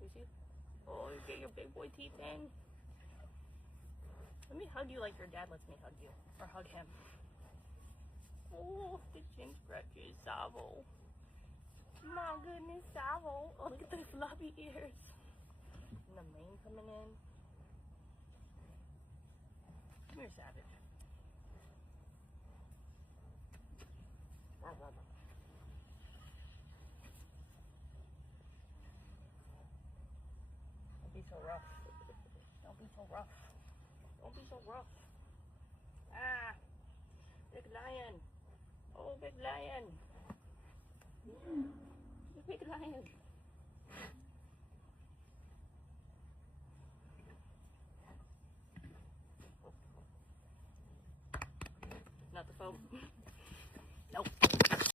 You see? Oh, you get your big boy teeth in. Let me hug you like your dad lets me hug you. Or hug him. Oh, the chin scratches, Savo. My goodness, Savo. Oh, look at the floppy ears. And the mane coming in. Come here, Savage. Don't be so rough. Don't be so rough. Don't be so rough. Ah, big lion. Oh, big lion. The big lion. Not the phone.